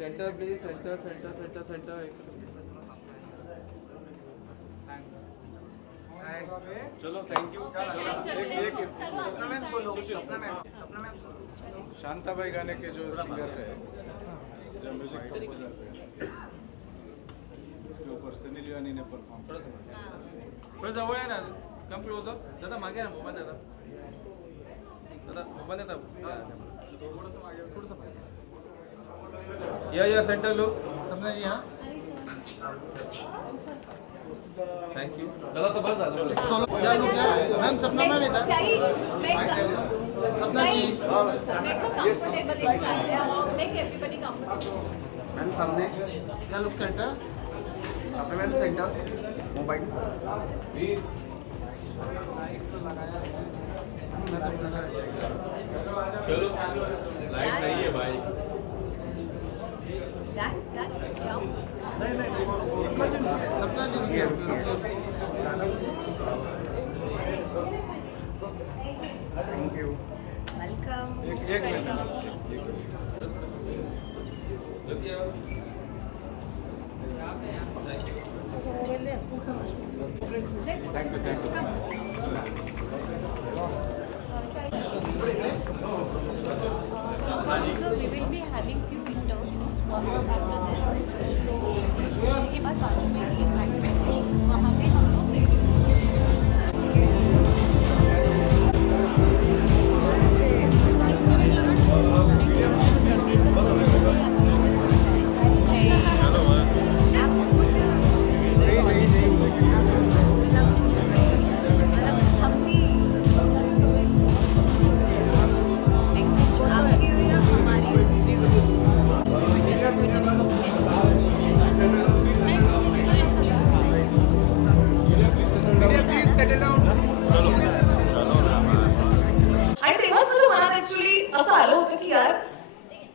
Centre please, centre centre centre centre. चलो thank you. Shantabai गाने के जो सिंगर है, जो म्यूजिक कंपोजर है, इसके ऊपर सनी लियोनी ने परफॉर्म किया. थोड़ा जवळ आहे ना, कम क्लोजर. दादा मागे ना मोबाईल दादा. दादा मोबाईल दादा. थोडंसं मागे, थोडंसं मागे. या सेंटर लो. समजा जी. हाँ थैंक यू. चला तो बस झालं. या लोग क्या मैम सपना मैम इधर सपना जी. मैम सामने या लोग सेंटर अपने मैम सेंटर मोबाइल. चलो लाइट नहीं है भाई. सपना जी ये थैंक यू. एक minute. So we will be having few interviews after this. So उसके बाद बाजू में ही इन्वाइटमेंट है, वहाँ पे हम लोग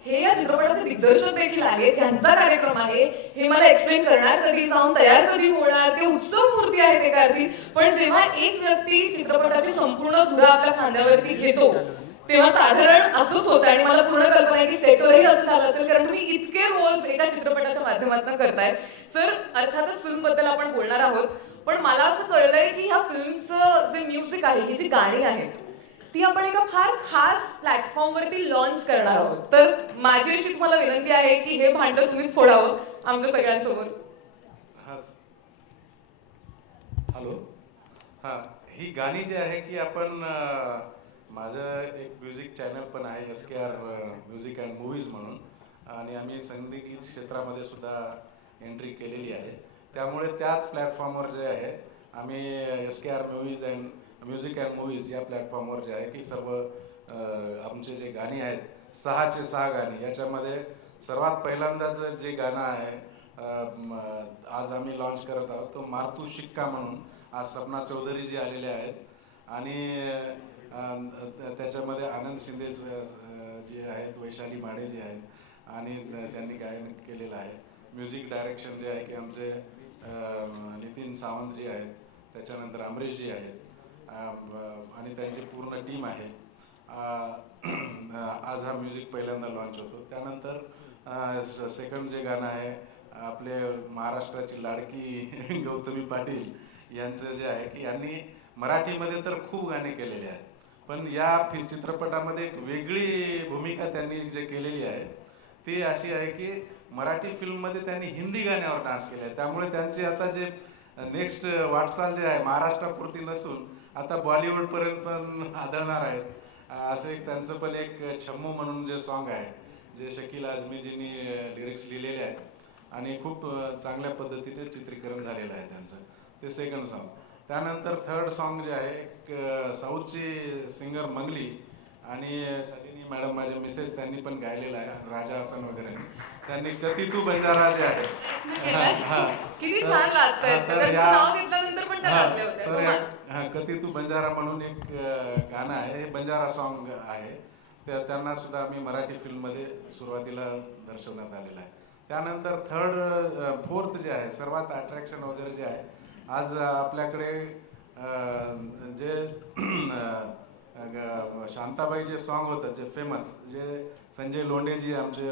हे या चित्रपटाचे दिग्दर्शक देखील आहेत, त्यांचा कार्यक्रम आहे, हे मला एक्सप्लेन करणार, कधी जाऊन तयार कधी होणार, ते उत्सव मूर्ती आहेत एका अर्थी. पण जेव्हा एक व्यक्ती चित्रपटाची संपूर्ण धुरा आपल्या खांद्यावरती घेतो तेव्हा साधारण असंच होतं. आणि मला पूर्ण कल्पना आहे की सेटवरही असं झालं असेल, कारण तुम्ही इतके रोल्स एका चित्रपटाच्या माध्यमातून करताय. सर, अर्थातच फिल्मबद्दल आपण बोलणार आहोत, पण मला असं कळलंय की ह्या फिल्मचं जे म्युझिक आहे, ही जी गाणी आहेत, ती आपण एका फार खास प्लॅटफॉर्मवरती लॉन्च करणार आहोत. तर माझी अशी तुम्हाला विनंती आहे की हे भांडं तुम्हीच फोडावं आमच्या सगळ्यांसमोर. हॅलो. हां, ही गाणी जी आहे की आपण माझं एक म्युझिक चॅनल पण आहे, SKR म्युझिक अँड मूव्हीज म्हणून, आणि आम्ही संगीत क्षेत्रामध्ये सुद्धा एंट्री केलेली आहे. त्यामुळे त्याच प्लॅटफॉर्मवर जे आहे आम्ही SKR म्युझिक अँड मूव्हीज या प्लॅटफॉर्मवर जे आहे की सर्व आमचे जे गाणी आहेत, 6चे 6 गाणी, याच्यामध्ये सर्वात पहिल्यांदाचं जे गाणं आहे आज आम्ही लॉन्च करत आहोत, तो मारतू शिक्का म्हणून. आज सपना चौधरी जी आलेले आहेत आणि त्याच्यामध्ये आनंद शिंदे जे आहेत, वैशाली माडे जे आहेत, आणि त्यांनी गायन केलेलं आहे. म्युझिक डायरेक्शन जे आहे की आमचे नितीन सावंत जी आहेत, त्याच्यानंतर अमरीशजी आहेत, आणि त्यांची पूर्ण टीम आहे. आज हा म्युझिक पहिल्यांदा लॉन्च होतो. त्यानंतर सेकंड जे गाणं आहे आपले महाराष्ट्राची लाडकी गौतमी पाटील यांचं जे आहे की यांनी मराठीमध्ये तर खूप गाणे केलेले आहेत, पण या चित्रपटामध्ये एक वेगळी भूमिका त्यांनी जे केलेली आहे ती अशी आहे की मराठी फिल्ममध्ये त्यांनी हिंदी गाण्यावर डान्स केला आहे. त्यामुळे त्यांची आता जे नेक्स्ट वाटचाल जे आहे महाराष्ट्रापुरती नसून आता बॉलिवूडपर्यंत पण आदळणार आहेत. असं एक त्यांचं पण एक छम्मू म्हणून जे सॉन्ग आहे, जे शकील आझमीजींनी लिरिक्स लिहिलेले आहेत आणि खूप चांगल्या पद्धतीने चित्रीकरण झालेलं आहे त्यांचं, ते सेकंड सॉन्ग. त्यानंतर थर्ड सॉन्ग जे आहे एक साऊथची सिंगर मंगली आणि शालिनी मॅडम माझे मिसेस त्यांनी पण गायलेलं आहे, राजा हसन वगैरे. त्यांनी कती तू बंजारा जे आहे, किती छान लाजतायत, तर नाव घेतल्यानंतर पण त्या लाजल्या होत्या. तर कती तू बंजारा म्हणून एक गाणं आहे, हे बंजारा सॉन्ग आहे. त्यांना सुद्धा आम्ही मराठी फिल्ममध्ये सुरुवातीला दर्शवण्यात आलेलं आहे. त्यानंतर फोर्थ जे आहे, सर्वात अट्रॅक्शन वगैरे जे आहे, आज आपल्याकडे जे शांताबाई जे सॉन्ग होतं जे फेमस, जे संजय लोंढेजी आमचे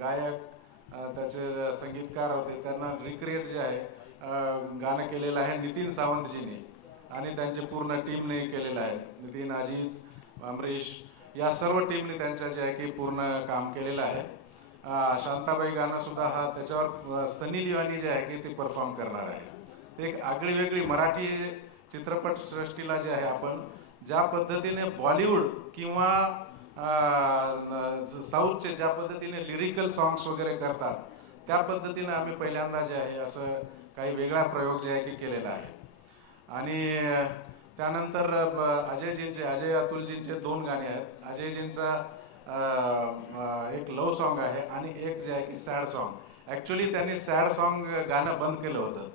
गायक त्याचे संगीतकार होते, त्यांना रिक्रिएट जे आहे गाणं केलेलं आहे नितीन सावंतजीने आणि त्यांच्या पूर्ण टीमने केलेलं आहे. नितीन, अजित, अमरीश या सर्व टीमने त्यांच्या जे आहे की पूर्ण काम केलेलं आहे. शांताबाई गाणं सुद्धा हा त्याच्यावर सनी लिओनी जे आहे की ते परफॉर्म करणार आहे. ते एक आगळी वेगळी मराठी चित्रपट सृष्टीला जे आहे आपण ज्या पद्धतीने बॉलिवूड किंवा साऊथचे ज्या पद्धतीने लिरिकल सॉंग्स वगैरे करतात त्या पद्धतीने आम्ही पहिल्यांदा जे आहे असं काही वेगळा प्रयोग जे आहे की केलेला आहे. आणि त्यानंतर अजय अतुलजींचे 2 गाणे आहेत. अजयजींचा एक लव सॉन्ग आहे आणि एक जे आहे की सॅड सॉन्ग. ॲक्च्युली त्यांनी सॅड सॉन्ग गाणं बंद केलं होतं.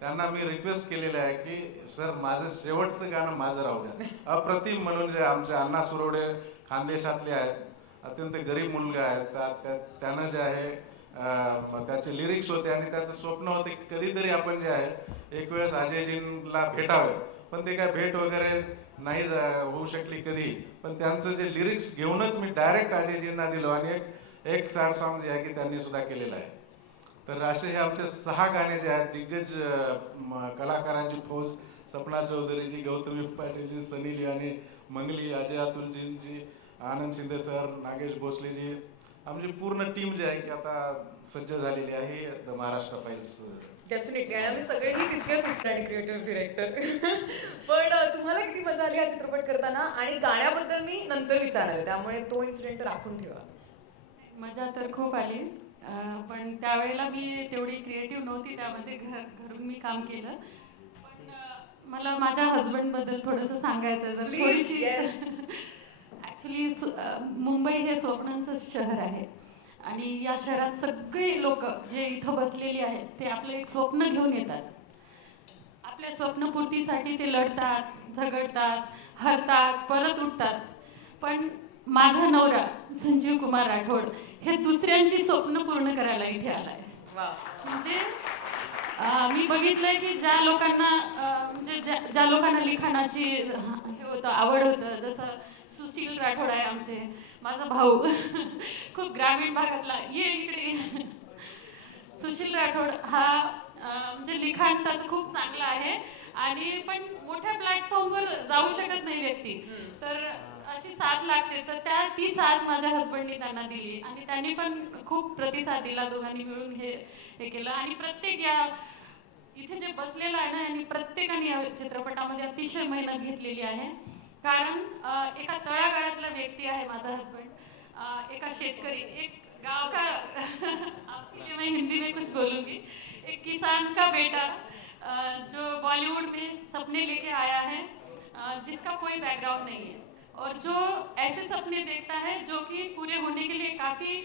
त्यांना मी रिक्वेस्ट केलेलं आहे की सर माझं शेवटचं गाणं माझं राहू द्या. अप्रतिम म्हणून जे आमचे अण्णा सुरवडे खानदेशातले आहेत, अत्यंत गरीब मुलगा आहे, त्यानं जे आहे त्याचे लिरिक्स होते आणि त्याचं स्वप्न होते की कधीतरी आपण जे आहे एक वेळेस अजयजींना भेटावे, पण ते काय भेट वगैरे नाही होऊ शकली कधी. पण त्यांचं जे लिरिक्स घेऊनच मी डायरेक्ट अजयजींना दिलो आणि एक सॅड सॉन्ग जे आहे की त्यांनी सुद्धा केलेलं आहे. तर असे हे आमचे 6 गाणे जे आहेत दिग्गज कलाकारांची फौज, सपना चौधरीजी, गौतमी पाटीलजी, सनी लिओनी, मंगली, अजय अतुलजींची, आनंद शिंदे सर, नागेश भोसलेजी, आमची पूर्ण टीम जी आहे की आता सज्ज झालेली आहे द महाराष्ट्र फाईल्स. डेफिनेटली. आणि आम्ही सगळेही तितकेच उत्साही आणि क्रिएटिव्ह डिरेक्टर. पण तुम्हाला किती मजा आली हा चित्रपट करताना? आणि गाण्याबद्दल मी नंतर विचारणार आहे, त्यामुळे तो इन्सिडेंट राखून ठेवा. मजा तर खूप आली, पण त्यावेळेला मी तेवढी क्रिएटिव्ह नव्हती त्यामध्ये. घरून मी काम केलं. पण मला माझ्या हजबंडबद्दल थोडंसं सांगायचं आहे. जर थोडीशी ॲक्च्युली मुंबई हे स्वप्नांचं शहर आहे आणि या शहरात सगळे लोक जे इथं बसलेली आहेत ते आपलं एक स्वप्न घेऊन येतात. आपल्या स्वप्नपूर्तीसाठी ते लढतात, झगडतात, हरतात, परत उठतात. पण माझा नवरा संजीव कुमार राठोड हे दुसऱ्यांची स्वप्न पूर्ण करायला इथे आलाय. म्हणजे मी बघितलंय की ज्या लोकांना म्हणजे ज्या लोकांना लिखाणाची हे होतं, आवड होतं, जसं सुशील राठोड आहे आमचे, माझा भाऊ खूप ग्रामीण भागातला, ये इकडे. सुशील राठोड हा म्हणजे लिखाण त्याचं खूप चांगलं आहे आणि पण मोठ्या प्लॅटफॉर्मवर जाऊ शकत नाही व्यक्ती, तर अशी साथ लागते. तर ती साथ माझ्या हजबंडनी त्यांना दिली आणि त्यांनी पण खूप प्रतिसाद दिला. दोघांनी मिळून हे केलं. आणि प्रत्येक या इथे जे बसलेलं आहे ना, यांनी प्रत्येकाने या चित्रपटामध्ये अतिशय मेहनत घेतलेली आहे. कारण एका तळागाळातला व्यक्ती आहे माझा हस्बंड, एका शेतकरी, एक गांव का आपके लिए मैं हिंदी में कुछ बोलूँगी, एक किसान का बेटा जो बॉलीवुड में सपने लेके आया है, जिसका कोई बैकग्राउंड नहीं है और जो ऐसे सपने देखता है जो कि पूरे होने के लिए काफ़ी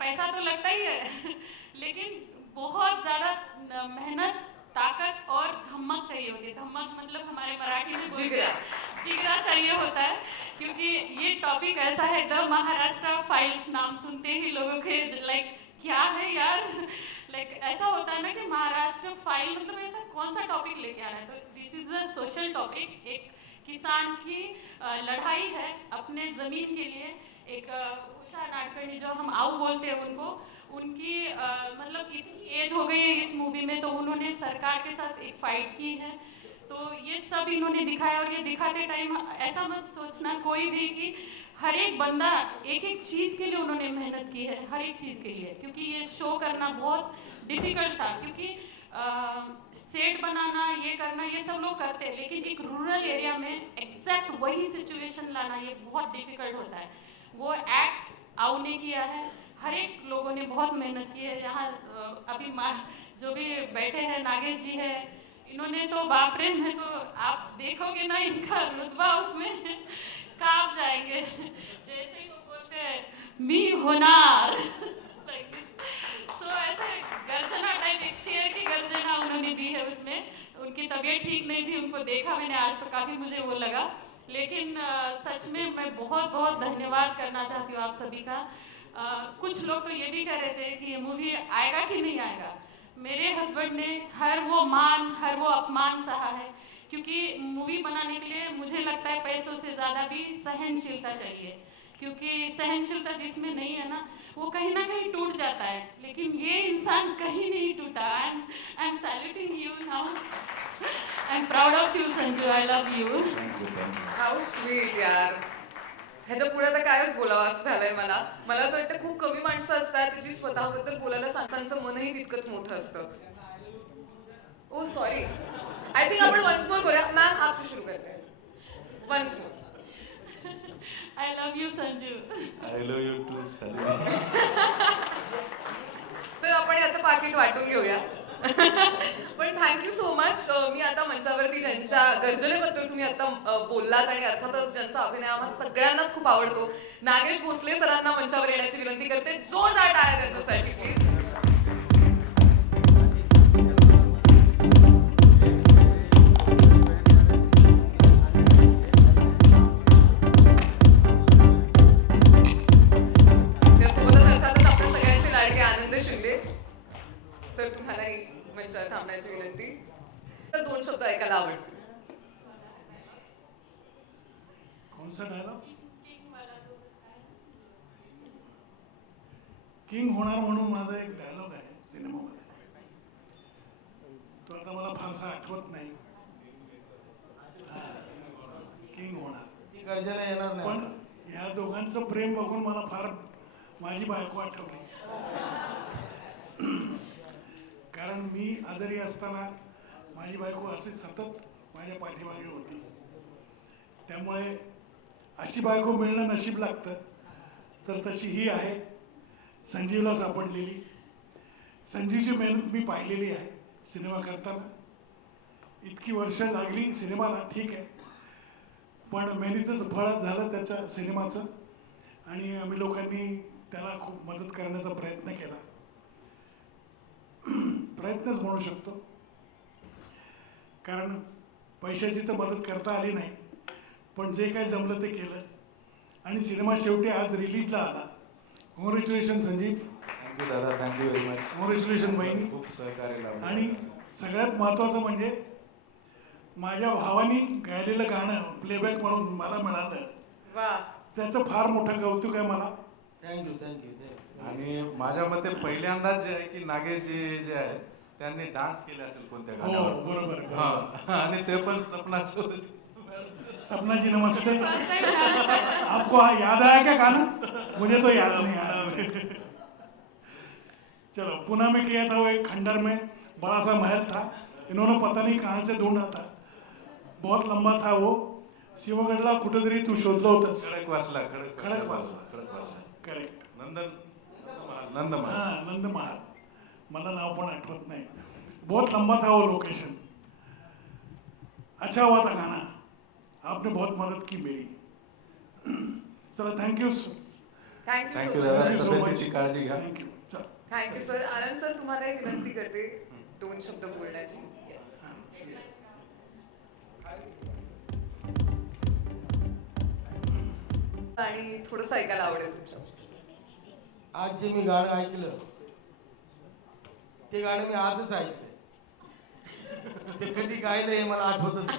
पैसा तो लगता ही है लेकिन बहुत ज़्यादा मेहनत, ताकत और धमक चाहिए होती है. धमक मतलब हमारे मराठी में जिगरा चाहिए होता है, क्योंकि ये टॉपिक ऐसा है, द महाराष्ट्र फाइल्स नाम सुनते ही लोगों के लाइक क्या है यार, लाइक ऐसा होता है ना कि महाराष्ट्र फाइल मतलब ऐसा कौन सा टॉपिक लेके आ रहा है. तो दिस इज अ सोशल टॉपिक. एक किसान की लड़ाई है अपने ज़मीन के लिए. एक उषा नाडकर्णी जो हम आऊ बोलते हैं उनको, उनकी मतलब इतनी एज हो गई है इस मूवी में, तो उन्होंने सरकार के साथ एक फाइट की है. तो ये सब इन्होंने दिखाया. और ये दिखाते टाइम ऐसा मत सोचना कोई भी कि हर एक बंदा एक एक चीज़ के लिए उन्होंने मेहनत की है, हर एक चीज़ के लिए, क्योंकि ये शो करना बहुत डिफ़िकल्ट था. क्योंकि सेट बनाना, ये करना, ये सब लोग करते हैं, लेकिन एक रूरल एरिया में एग्जैक्ट वही सिचुएशन लाना ये बहुत डिफ़िकल्ट होता है. वो एक्ट आऊ ने किया है, हर एक लोगों ने बहुत मेहनत की है. यहाँ अभी जो भी बैठे हैं, नागेश जी है, इन्होंने तो बाप रे, मैं तो आप देखोगे ना इनका रुतबा उसमें कांप जाएंगे. जैसे ही वो बोलते हैं मी होनार लाइक दिस, सो ऐसे गर्जना टाइप एक शेर की गर्जना उन्होंने दी है उसमें. उनकी तबीयत ठीक नहीं थी, उनको देखा मैंने आज, तो काफ़ी मुझे वो लगा. लेकिन सच में मैं बहुत बहुत धन्यवाद करना चाहती हूँ आप सभी का. कुछ लोग तो ये भी कह रहे थे कि ये मूवी आएगा कि नहीं आएगा. मेरे हस्बैंड ने हर वो मान, हर वो अपमान सहा है, क्योंकि मूवी बनाने के लिए मुझे लगता है पैसों से ज़्यादा भी सहनशीलता चाहिए. क्योंकि सहनशीलता जिसमें नहीं है ना, वो वो कहीं ना कहीं टूट जाता है, लेकिन ये इंसान कहीं नहीं टूटा. I am saluting you now. I am proud of you Sanju. I love you. Thank you thank you. How sweet यार. ह्याच्या पुढे आता कायच बोलावं असं झालंय मला. मला असं वाटतं खूप कमी माणसं असतात जी स्वतःबद्दल बोलायला त्यांचं मनही तितकंच मोठं असतं. Oh sorry. आय थिंक आपण वन्स मोर करूया. मॅम आपसे सुरू करते हैं. Once more. I love you Sanju. I love you too Shalini. तर आपण याचं पाकिट वाटून घेऊया. पण थँक्यू सो मच. मी आता मंचावरती ज्यांच्या गर्जनेबद्दल तुम्ही आता बोललात आणि अर्थातच ज्यांचा अभिनय आम्हा सगळ्यांनाच खूप आवडतो, नागेश भोसले सरांना मंचावर येण्याची विनंती करते. जोरदार टाळ्या त्यांच्यासाठी प्लीज. त्यासोबतच अर्थातच आपल्या सगळ्यांचे लाडके आनंद शिंदे सर, तुम्हालाही मंचावर थांबण्याची विनंती. तर 2 शब्द ऐकायला आवडतील. कौन सा डायलॉग? किंग होणार म्हणून माझा एक डायलॉग आहे सिनेमामध्ये. तो आता मला फारसा आठवत नाही. किंग होणार ती गर्जना येणार नाही. पण या दोघांचं प्रेम बघून मला फार माझी बायको आठवली. कारण मी आजारी असताना माझी बायको अशी सतत माझ्या पाठीमागे होती. त्यामुळे अशी बायको मिळणं नशीब लागतं. तर तशी ही आहे संजीवला सापडलेली. संजीवची मेहनत मी पाहिलेली आहे सिनेमा करताना. इतकी वर्ष लागली सिनेमाला, ठीक आहे, पण मेहनतीचं फळ झालं त्याच्या सिनेमाचं. आणि आम्ही लोकांनी त्याला खूप मदत करण्याचा प्रयत्न केला. प्रयत्नच म्हणू शकतो, कारण पैशाची तर मदत करता आली नाही, पण जे काही जमलं ते केलं. आणि सिनेमा शेवटी आज रिलीजला आला. कॉंग्रॅच्युलेशन संजीव. थँक्यू दादा. Thank you very much. कॉंग्रॅच्युलेशन बहिणी. खूप सहकार्य लाभलं. आणि सगळ्यात महत्त्वाचं म्हणजे माझ्या भावानी गायलेलं गाणं प्लेबॅक म्हणून मला मिळालं. वा. त्याचं फार मोठं कौतुक आहे मला. Thank you thank you. आणि माझ्या मते पहिल्यांदाच जे आहे की नागेशजी जे आहेत त्यांनी डान्स केले असेल कोणत्या हो गाण्यावर. बरोबर आहे. हा. आणि ते पण सपनाचं. सपना जी नमस्ते. फर्स्ट टाइम डांस कर. आपको याद आया क्या गाना? मुझे तो याद नहीं आया. चलो, पुणे में किया था वो एक खंडर में बड़ा सा महल था. इन्होंने पता नहीं कहाँ से ढूंढा था. बहुत लंबा था वो. शिवगडला कुठेतरी तू शोधलं होतंस. खडकवासला. खडकवासला. करेक्ट. नंदमहाल. हाँ, नंदमहाल. मला नाव पण आठवत नाही. बहुत लंबा था वो लोकेशन. अच्छा हुआ था गाना. आपने बहुत मदद की मेरी. चला, थँक्यू. थँक्यू सो दादा. मच. तब्येतीची काळजी घ्या. थँक्यू. चला. Thank you sir. आनंद सर, तुम्हाला एक विनंती करते 2 शब्द बोलण्याची. येस. आणि थोडंसं ऐकायला आवडेल तुमच्या. आज जे मी गाणं ऐकलं ते गाणं मी आजच ऐकलं. ते कधी गायलं हे मला आठवतच नाही.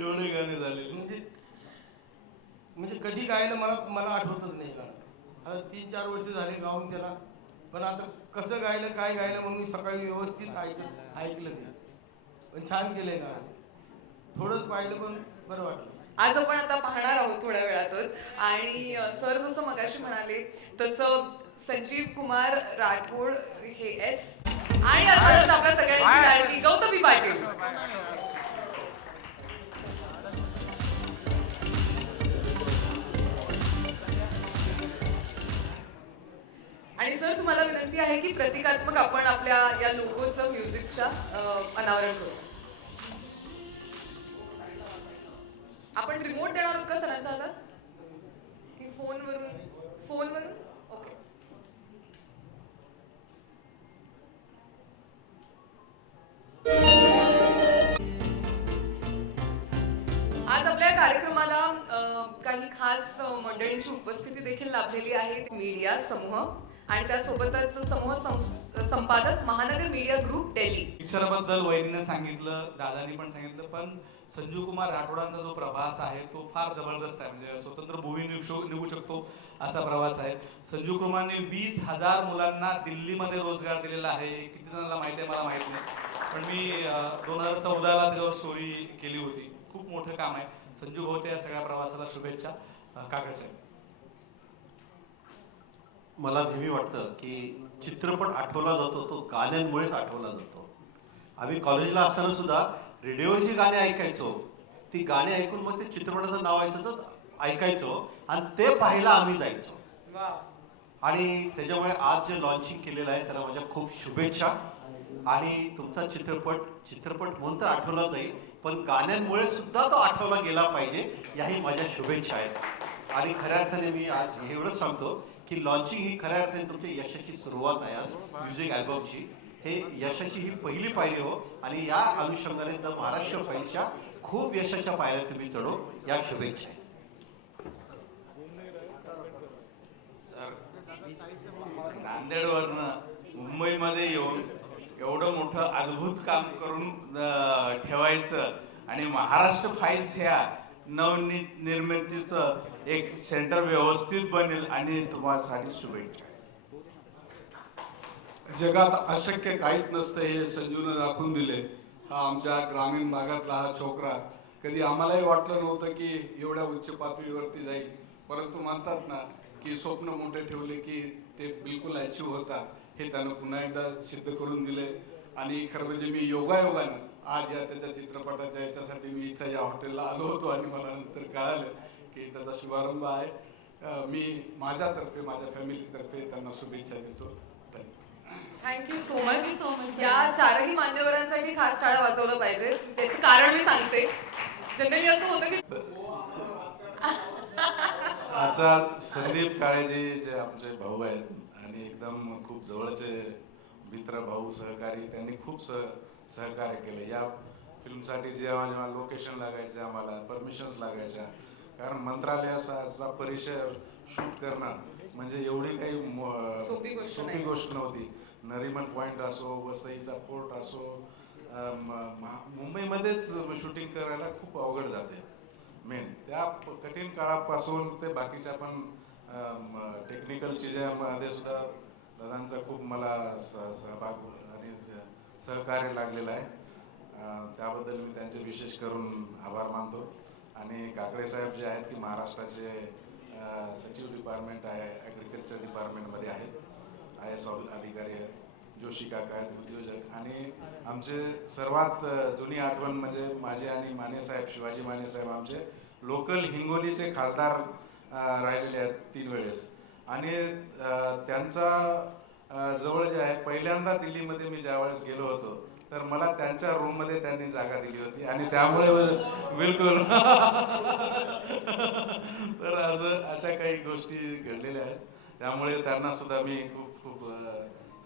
एवढे गाणे झाले. म्हणजे कधी गायलं मला आठवतच नाही गाणं. आता 3-4 वर्ष झाले गाऊन त्याला. पण आता कसं गायलं काय गायलं म्हणून मी सकाळी व्यवस्थित ऐकलं ते. पण छान केलंय गाणं. थोडंच पाहिलं पण बरं वाटलं. आज आपण आता पाहणार आहोत थोड्या वेळातच. आणि सर जसं मगाशी म्हणाले तसं संजीव कुमार राठोड हे एस आणि अर्थातच आपल्या सगळ्यांची लाडकी गौतमी पाटील. आणि सर, तुम्हाला विनंती आहे की प्रतिकात्मक आपण आपल्या या लोगोचं म्युझिकच्या अनावरण करू. आपण रिमोट देणार आहोत का सरांच्या हातात? की फोनवरून? ओके. आज आपल्या कार्यक्रमाला काही खास मंडळींची उपस्थिती देखील लाभलेली आहे. मीडिया समूह आणि त्यासोबतच समूह संपादक महानगर मीडिया ग्रुप दिल्ली. पिक्चरबद्दल वहिनीने सांगितलं, दादानी पण सांगितलं, पण संजू कुमार राठोडांचा जो प्रवास आहे तो फार जबरदस्त आहे. म्हणजे स्वतंत्र भूमी निघू शकतो असा प्रवास आहे. संजू कुमारने 20,000 मुलांना दिल्लीमध्ये रोजगार दिलेला आहे. किती जणांना माहिती आहे मला माहित नाही, पण मी 2014ला त्याच्यावर स्टोरी केली होती. खूप मोठं काम आहे. संजू भाऊ या सगळ्या प्रवासाला शुभेच्छा. काकडे साहेब. मला नेहमी वाटतं की चित्रपट आठवला जातो तो गाण्यांमुळेच आठवला जातो. आम्ही कॉलेजला असताना सुद्धा रेडिओवर जी गाणी ऐकायचो ती गाणी ऐकून मग ते चित्रपटाचं नाव ऐकायचो आणि ते पाहायला आम्ही जायचो. आणि त्याच्यामुळे आज जे लॉन्चिंग केलेलं आहे त्याला माझ्या खूप शुभेच्छा. आणि तुमचा चित्रपट म्हणून तर आठवला जाईल, पण गाण्यांमुळे सुद्धा तो आठवला गेला पाहिजे, याही माझ्या शुभेच्छा आहेत. आणि खऱ्या अर्थाने मी आज हे एवढंच सांगतो की लॉन्चिंग ही खऱ्या अर्थाने तुमच्या यशाची सुरुवात आहे. आज म्युझिक अल्बमची हे यशाची ही पहिली पायरी हो. आणि या अनुषंगाने द महाराष्ट्र फाईल्सच्या खूप यशाच्या पायऱ्या तुम्ही चढो, या शुभेच्छा आहेत. नांदेडवरनं मुंबईमध्ये येऊन एवढं मोठं अद्भुत काम करून ठेवायचं आणि महाराष्ट्र फाईल्स ह्या नवनिर्मितीचं एक सेंटर व्यवस्थित बनेल आणि तुम्हासाठी शुभेच्छा. जगात अशक्य काहीच नसतं हे संजूनं दाखवून दिले. हा आमच्या ग्रामीण भागातला हा छोकरा, कधी आम्हालाही वाटलं नव्हतं की एवढ्या उच्च पातळीवरती जाईल, परंतु म्हणतात ना की स्वप्न मोठे ठेवले की ते बिलकुल अचीव होतात. हे त्यानं पुन्हा एकदा सिद्ध करून दिले. आणि खरं म्हणजे मी योगायोगानं आज या त्याच्या चित्रपटाच्या याच्यासाठी मी इथं या हॉटेलला आलो होतो आणि मला नंतर कळालं की त्याचा शुभारंभ आहे. मी माझ्यातर्फे माझ्या फॅमिलीतर्फे त्यांना शुभेच्छा देतो. Thank you so much. या चारही मान्यवरांसाठी खास टाळ्या वाजवलं पाहिजे. त्याचं कारण मी सांगते. जनरली असं होतं की आता संदीप काळेजी जे आमचे भाऊ आहेत आणि एकदम खूप जवळचे मित्र, भाऊ, सहकारी, त्यांनी खूप सहकार्य केले. या फिल्मसाठी जेव्हा लोकेशन लागायचे, आम्हाला परमिशन्स लागायच्या, कारण मंत्रालयाचा परिसर शूट करणं म्हणजे एवढी काही सोपी गोष्ट नव्हती. नरिमन पॉइंट असो, वसईचा फोर्ट असो, मुंबईमध्येच शूटिंग करायला खूप अवघड जाते. मेन त्या कठीण काळापासून ते बाकीच्या पण टेक्निकल चीजांमध्ये सुद्धा दादांचा खूप मला सहभाग आणि सहकार्य लागलेलं आहे. त्याबद्दल मी त्यांचे विशेष करून आभार मानतो. आणि काकडे साहेब जे आहेत की महाराष्ट्राचे सचिव डिपार्टमेंट आहे, ॲग्रिकल्चर डिपार्टमेंटमध्ये आहेत, IAS अधिकारी आहेत, जोशी काका आहेत, उद्योजक. आणि आमचे सर्वात जुनी आठवण म्हणजे माझे आणि मानेसाहेब, शिवाजी मानेसाहेब आमचे लोकल हिंगोलीचे खासदार राहिलेले आहेत 3 वेळेस. आणि त्यांचा जवळ जे आहे, पहिल्यांदा दिल्लीमध्ये मी ज्यावेळेस गेलो होतो तर मला त्यांच्या रूममध्ये त्यांनी जागा दिली होती आणि त्यामुळे बिलकुल तर अशा काही गोष्टी घडलेल्या आहेत. त्यामुळे त्यांना सुद्धा मी खूप खूप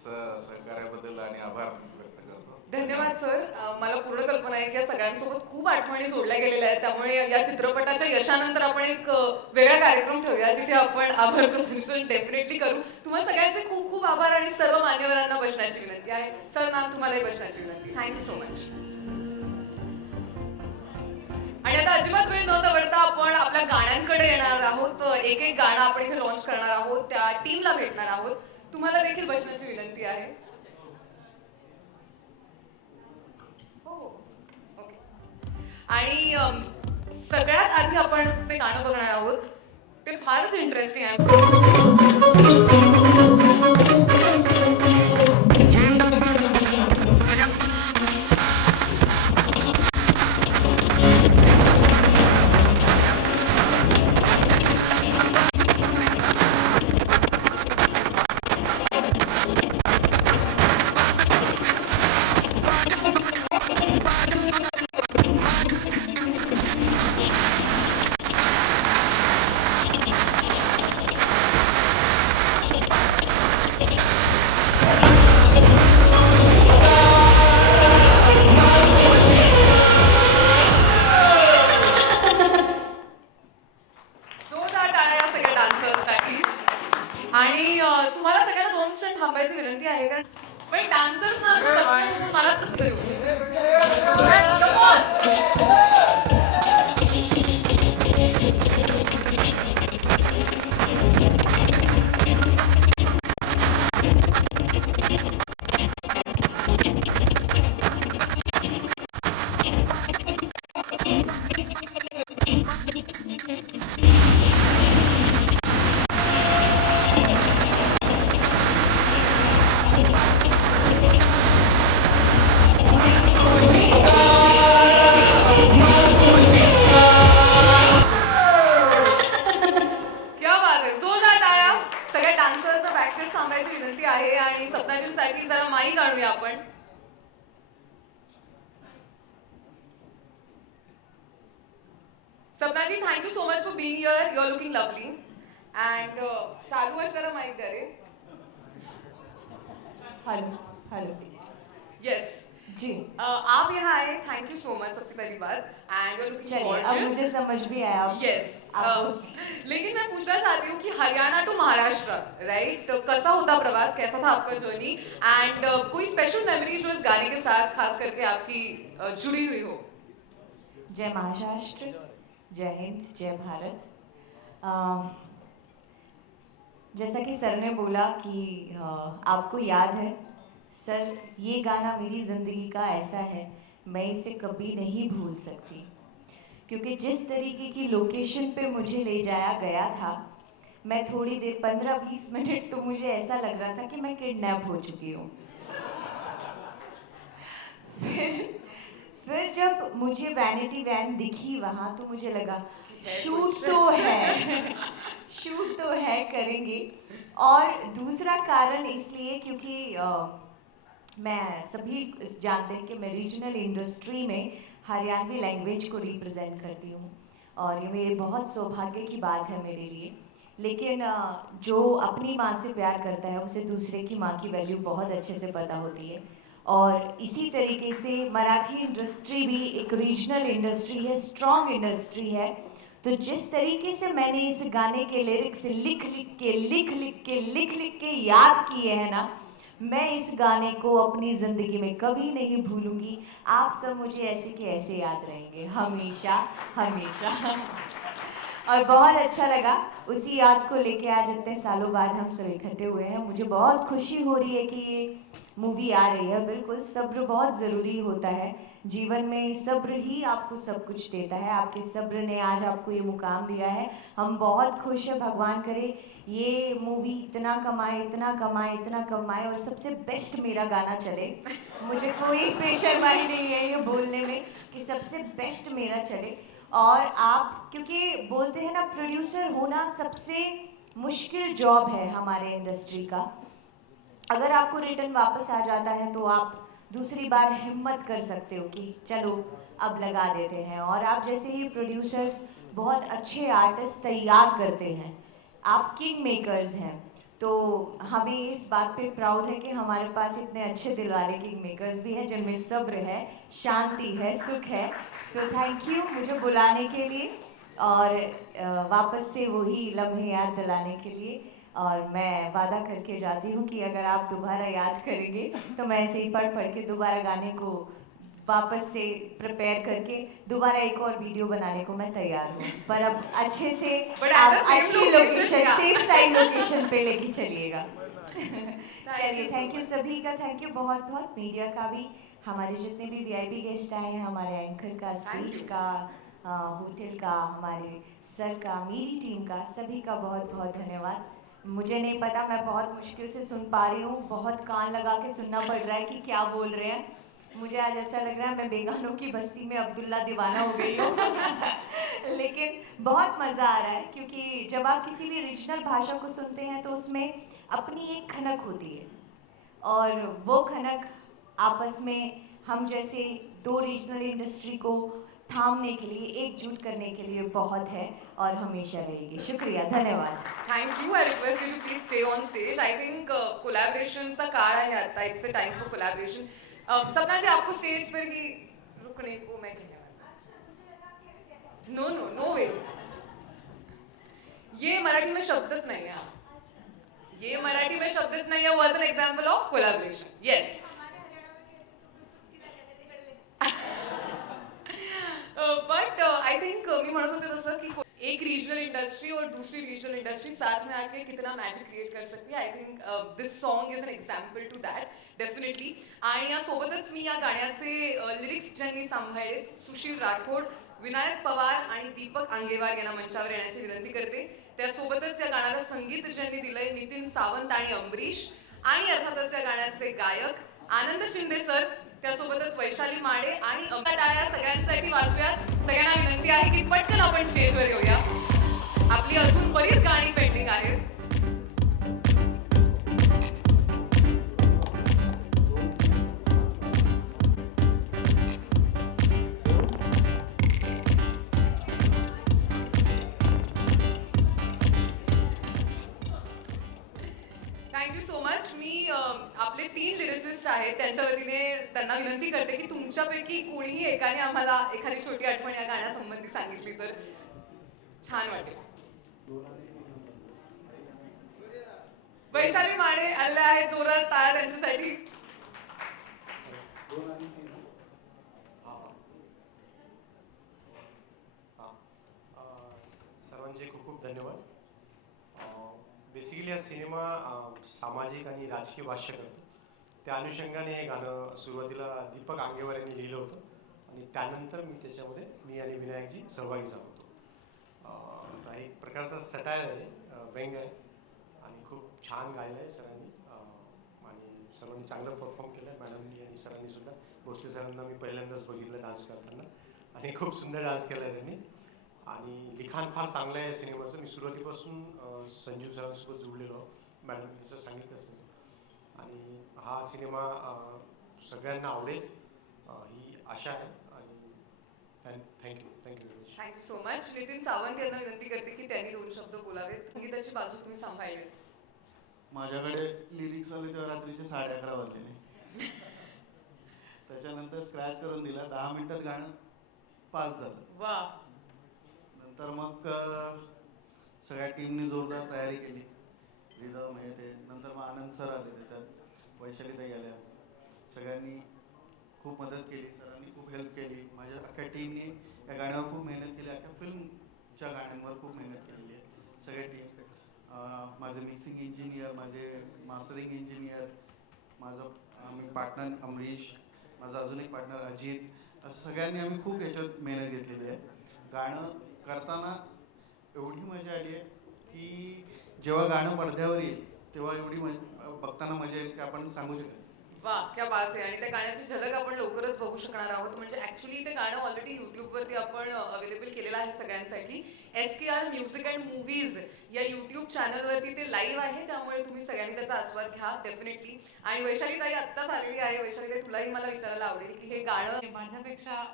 सहकार्याबद्दल आणि आभार व्यक्त करतो. धन्यवाद सर. मला पूर्ण कल्पना आहे की या सगळ्यांसोबत खूप आठवणी जोडल्या गेलेल्या आहेत. त्यामुळे या चित्रपटाच्या यशानंतर आपण एक वेगळा कार्यक्रम ठेवूया जिथे आपण आभार प्रदर्शन डेफिनेटली करू. तुम्हाला सगळ्यांचे खूप खूप आभार आणि सर्व मान्यवरांना बसण्याची विनंती आहे. सर मॅम तुम्हालाही बसण्याची विनंती. Thank you so much. आणि आता अजिबात वेळ न दवडता आपण आपल्या गाण्यांकडे येणार आहोत. एक एक गाणं आपण इथे लॉन्च करणार आहोत, त्या टीमला भेटणार आहोत. तुम्हाला देखील बसण्याची विनंती आहे. आणि सगळ्यात आधी आपण जे गाणं बघणार आहोत ते फारच इंटरेस्टिंग आहे. आणि तुम्हाला सगळ्यांना 2 क्षण थांबायची विनंती आहे कारण पण डान्सर्स ना असं बसले म्हणून मलाच कसं तरी क्या बात आहे, जोरदार टाळ्या. सगळ्या डान्सर्सना बॅकस्टेज थांबायची विनंती आहे आणि सपनाजींसाठी जरा माईक आणूया आपण. Sapnaji, thank you so much for being here. You are looking lovely. And चालू असणारा माईक द्या रे. हेलो हेलो यस जी आप यहाँ आए, थैंक यू सो मच सबसे पहली बार. एंड यू आर लुकिंग चलिए अब मुझे समझ भी आया यस. आप लेकिन मैं पूछना चाहती हूँ कि हरियाणा टू महाराष्ट्र, राइट, कैसा होता प्रवास, कैसा था आपका जर्नी एंड कोई स्पेशल मेमोरी जो इस गाने के साथ खास करके आपकी जुड़ी हुई हो. जय महाराष्ट्र, जय हिंद, जय भारत. जैसा कि सर ने बोला कि आपको याद है सर, ये गाना मेरी ज़िंदगी का ऐसा है, मैं इसे कभी नहीं भूल सकती क्योंकि जिस तरीके की लोकेशन पे मुझे ले जाया गया था, मैं थोड़ी देर 15-20 मिनट तो मुझे ऐसा लग रहा था कि मैं किडनैप हो चुकी हूँ. फिर जब मुझे वैनिटी वैन दिखी वहाँ तो मुझे लगा शूट तो है शूट तो है करेंगे. और दूसरा कारण इसलिए क्योंकि मैं सभी जानते हैं कि मैं रीजनल इंडस्ट्री में हरियाणवी लैंग्वेज को रिप्रेजेंट करती हूँ और ये मेरे बहुत सौभाग्य की बात है मेरे लिए. लेकिन जो अपनी माँ से प्यार करता है उसे दूसरे की माँ की वैल्यू बहुत अच्छे से पता होती है. और इसी तरीके से मराठी इंडस्ट्री भी एक रीजनल इंडस्ट्री है, स्ट्रॉन्ग इंडस्ट्री है. तो जिस तरीके से मैंने इस गाने के लिरिक्स लिख लिख के याद किए हैं ना, मैं इस गाने को अपनी ज़िंदगी में कभी नहीं भूलूंगी. आप सब मुझे ऐसे के ऐसे याद रहेंगे हमेशा हमेशा. और बहुत अच्छा लगा उसी याद को लेके आज इतने सालों बाद हम सब इकट्ठे हुए हैं. मुझे बहुत खुशी हो रही है कि ये मूवी आ रही है. बिल्कुल सब्र बहुत ज़रूरी होता है जीवन में, सब्र ही आपको सब कुछ देता है. आपके सब्र ने आज आपको ये मुकाम दिया है. हम बहुत खुश हैं. भगवान करे ये मूवी इतना कमाए और सबसे बेस्ट मेरा गाना चले. मुझे कोई बेशर्माई नहीं है ये बोलने में कि सबसे बेस्ट मेरा चले. और आप क्योंकि बोलते हैं ना प्रोड्यूसर होना सबसे मुश्किल जॉब है हमारे इंडस्ट्री का. अगर आपको रिटर्न वापस आ जाता है तो आप दूसरी बार हिम्मत कर सकते हो कि चलो अब लगा देते हैं. और आप जैसे ही प्रोड्यूसर्स बहुत अच्छे आर्टिस्ट तैयार करते हैं, आप किंग मेकर्स हैं. तो हमें इस बात पे प्राउड है कि हमारे पास इतने अच्छे दिल वाले किंग मेकर्स भी हैं जिनमें सब्र है, शांति है, सुख है. तो थैंक यू मुझे बुलाने के लिए और वापस से वही लम्हे याद दिलाने के लिए. और मैं वादा करके जाती हूँ कि अगर आप दोबारा याद करेंगे तो मैं ऐसे ही पढ़ के दोबारा गाने को वापस से प्रिपेयर करके दोबारा एक और वीडियो बनाने को मैं तैयार हूँ. पर अब अच्छे से आप अच्छी लोकेशन, सेफ साइड लोकेशन पे लेके चलिएगा. चलिए थैंक यू सभी का, थैंक यू बहुत बहुत. मीडिया का भी, हमारे जितने भी VIP गेस्ट आए हैं, हमारे एंकर का, स्टेज का, होटल का, हमारे सर का, मेरी टीम का, सभी का बहुत बहुत धन्यवाद. मुझे नहीं पता, मैं बहुत मुश्किल से सुन पा रही हूँ. बहुत कान लगा के सुनना पड़ रहा है कि क्या बोल रहे हैं. मुझे आज ऐसा लग रहा है मैं बेगानों की बस्ती में अब्दुल्ला दीवाना हो गई हूँ. लेकिन बहुत मज़ा आ रहा है क्योंकि जब आप किसी भी रीजनल भाषा को सुनते हैं तो उसमें अपनी एक खनक होती है और वो खनक आपस में हम जैसे दो रीजनल इंडस्ट्री को थामने के लिए, एकजुट करने के लिए बहुत है और हमेशा रहेगी. शुक्रिया, धन्यवाद. Thank you. I request you to please stay on stage. I think कोलैबोरेशनचा काळ आहे आता. It's the time for collaboration. Sapna ji, आपको स्टेज पर ही रुकने को मैं नो नो नो वे. ये मराठी में शब्दच नहीं है. ये मराठी में शब्दच नाही है was an example of collaboration. Yes. But I think मी म्हणत होते तसं की एक रीजनल इंडस्ट्री और दूसरी रीजनल इंडस्ट्री साथ में आके कितना मैजिक क्रिएट कर सकती है. I think this song is an example to that definitely. आणि यासोबतच मी या गाण्याचे लिरिक्स ज्यांनी सांभाळलेत सुशील राठोड, विनायक पवार आणि दीपक आंगेवार यांना मंचावर येण्याची विनंती करते. त्यासोबतच या गाण्याला संगीत ज्यांनी दिलंय नितीन सावंत आणि अमरीश, आणि अर्थातच या गाण्याचे गायक आनंद शिंदे सर, त्यासोबतच वैशाली माडे आणि टाळ्या सगळ्यांसाठी वाजूयात. सगळ्यांना विनंती आहे की पटकन आपण स्टेजवर येऊया. आपली अजून बरीच गाणी पेंडिंग आहेत. Thank you so much. मी आपले 3 लिरिसिस्ट आहेत त्यांच्या वतीने त्यांना विनंती करते की तुमच्यापैकी कोणीही एकाने आम्हाला एखादी छोटी आठवण या गाण्यासंबंधी सांगितली तर छान वाटेल. वैशाली माडे आल्या आहेत, जोरदार टाळ्या त्यांच्यासाठी. सर्वांचे खूप खूप धन्यवाद. बेसिकली हा सिनेमा सामाजिक आणि राजकीय भाष्य करतो. त्या अनुषंगाने हे गाणं सुरुवातीला दीपक आंगेवार यांनी लिहिलं होतं आणि त्यानंतर मी त्याच्यामध्ये मी आणि विनायकजी सहभागी झालो होतो. हा एक प्रकारचा सटायर आहे, व्यंग आहे आणि खूप छान गायलं आहे सरांनी आणि सर्वांनी चांगलं परफॉर्म केलं आहे. मॅडमनी आणि सरांनी सुद्धा. भोसले सरांना मी पहिल्यांदाच बघितलं डान्स करताना आणि खूप सुंदर डान्स केला आहे त्यांनी. आणि लिखाण फार चांगलं आहे सिनेमाचं. मी सुरुवातीपासून संजू सरांसोबत जुळलेलो, मॅडमनी तसं सांगितलं असेल. आणि हा सिनेमा सगळ्यांना आवडेल ही आशा आहे. आणि thank you very much. Thank you so much. Nitin Sawant यांना विनंती करते की त्यांनी 2 शब्द बोलावेत. संगीताची बाजू तुम्ही सांभाळली. माझ्याकडे लिरिक्स आले तेव्हा रात्रीचे 11:30 वाजलेले. त्याच्यानंतर स्क्रॅच करून दिला. 10 मिनिटात गाणं पास झालं. वा. नंतर मग सगळ्या टीमने जोरदार तयारी केली. रिदम हे ते. नंतर मग आनंद सर आले त्याच्यात, वैशालीताई आल्या. सगळ्यांनी खूप मदत केली. सरांनी खूप हेल्प केली. माझ्या अख्ख्या टीमने या गाण्यावर खूप मेहनत केली. अख्ख्या फिल्मच्या गाण्यांवर खूप मेहनत केलेली आहे सगळ्या टीम. माझे मिक्सिंग इंजिनियर, माझे मास्टरिंग इंजिनियर, माझं पार्टनर अमरीश, माझा अजून एक पार्टनर अजित, असं सगळ्यांनी आम्ही खूप याच्यात मेहनत घेतलेली आहे. गाणं करताना एवढी मजा आली आहे की जेव्हा गाणं पडद्यावर येईल तेव्हा एवढी बघताना मजा येईल की आपण सांगू शकत. वा, क्या बात आहे. आणि त्या गाण्याची झलक आपण लवकरच बघू शकणार आहोत. म्हणजे ऍक्च्युली ते गाणं ऑलरेडी युट्यूबवरती आपण अवेलेबल केलेलं आहे सगळ्यांसाठी. SKR म्युझिक अँड मूव्हीज या युट्यूब चॅनलवरती ते लाईव्ह आहे, त्यामुळे तुम्ही सगळ्यांनी त्याचा आस्वाद घ्या डेफिनेटली. आणि वैशालीताई आत्ताच आलेली आहे. वैशालीताई, तुलाही मला विचारायला आवडेल की हे गाणं माझ्यापेक्षा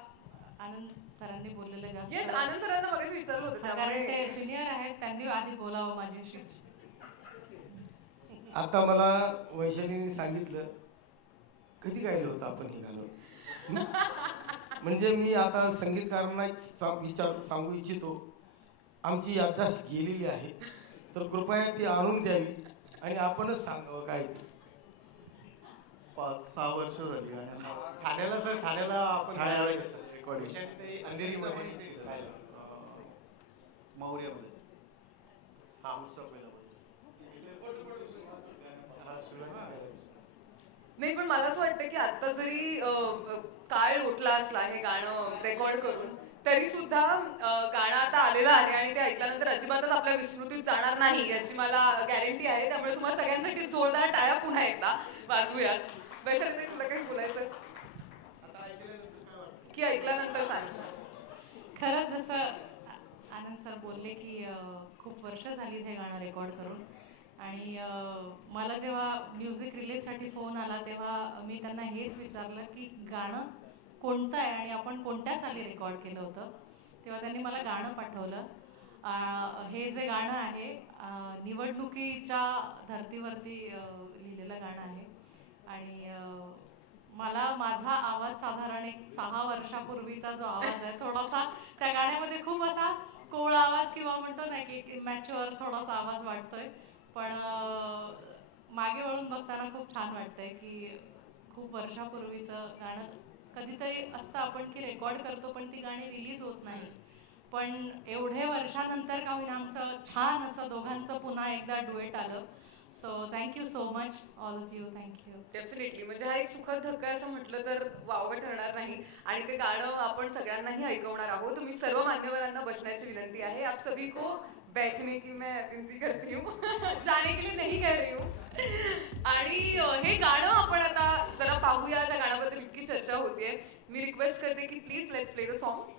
आनंद सरांनी बोललेलं जास्त. येस, आनंद सरांना मगाशी विचारलं होतं, कारण ते सिनियर आहेत, त्यांनी आधी बोलावं माझ्याशी. आता मला वैशालीने सांगितलं कधी गायलं होतं आपण हे गाणं. म्हणजे मी आता संगीतकारांना एक विचार सांगू इच्छितो. आमची याददाश्त गेलेली आहे, तर कृपया ती आणून द्यावी आणि आपणच सांगावं काय ते. 5-6 वर्ष झाली गाण्याला. ठाण्याला सर, ठाण्याला आपण रेकॉर्डिंग अंधेरीमध्ये मौर्यामध्ये. हा, नाही, पण मला असं वाटतं की आता जरी काळ लोटला असला हे गाणं रेकॉर्ड करून, तरी सुद्धा गाणं आता आलेलं आहे आणि ते ऐकल्यानंतर अजिबातच आपल्या विस्मृतीत जाणार नाही याची मला गॅरंटी आहे. त्यामुळे तुम्हाला सगळ्यांसाठी जोरदार टाळ्या पुन्हा एकदा वाजवूयात. वैशाली, तुला काही बोलायचं की ऐकल्यानंतर सांग. खरंच जसं आनंद सर बोलले की खूप वर्ष झाली हे गाणं रेकॉर्ड करून. आणि मला जेव्हा म्युझिक रिलीजसाठी फोन आला तेव्हा मी त्यांना हेच विचारलं की गाणं कोणतं आहे आणि आपण कोणत्या साली रेकॉर्ड केलं होतं. तेव्हा त्यांनी मला गाणं पाठवलं. हे जे गाणं आहे निवडणुकीच्या धर्तीवरती लिहिलेलं गाणं आहे. आणि मला माझा आवाज साधारण एक 6 वर्षापूर्वीचा जो आवाज आहे थोडासा त्या गाण्यामध्ये खूप असा कोवळा आवाज किंवा म्हणतो ना की मॅच्युअर थोडासा आवाज वाटतोय. पण बघताना खूप छान वाटतंय की खूप वर्षापूर्वीचं गाणं कधीतरी असतं आपण की रेकॉर्ड करतो पण ती गाणी रिलीज होत नाही. पण एवढे वर्षानंतर का होईना आमचं छान असं दोघांचं पुन्हा एकदा डुएट आलं. So thank you so much all of you. Thank you. Definitely म्हणजे हा एक सुखद धक्का असं म्हटलं तर वावगं ठरणार नाही. आणि ते गाणं आपण सगळ्यांनाही ऐकवणार आहोत. तुम्ही सर्व मान्यवरांना बसण्याची विनंती आहे. आप सभी को बैठने की मैं विनंती करती हूँ. जाने के लिए नहीं कह रही हूँ. आणि हे गाणं आपण आता जरा पाहूया. त्या गाण्याबद्दल इतकी चर्चा होतीये. मी रिक्वेस्ट करते की please let's play the song.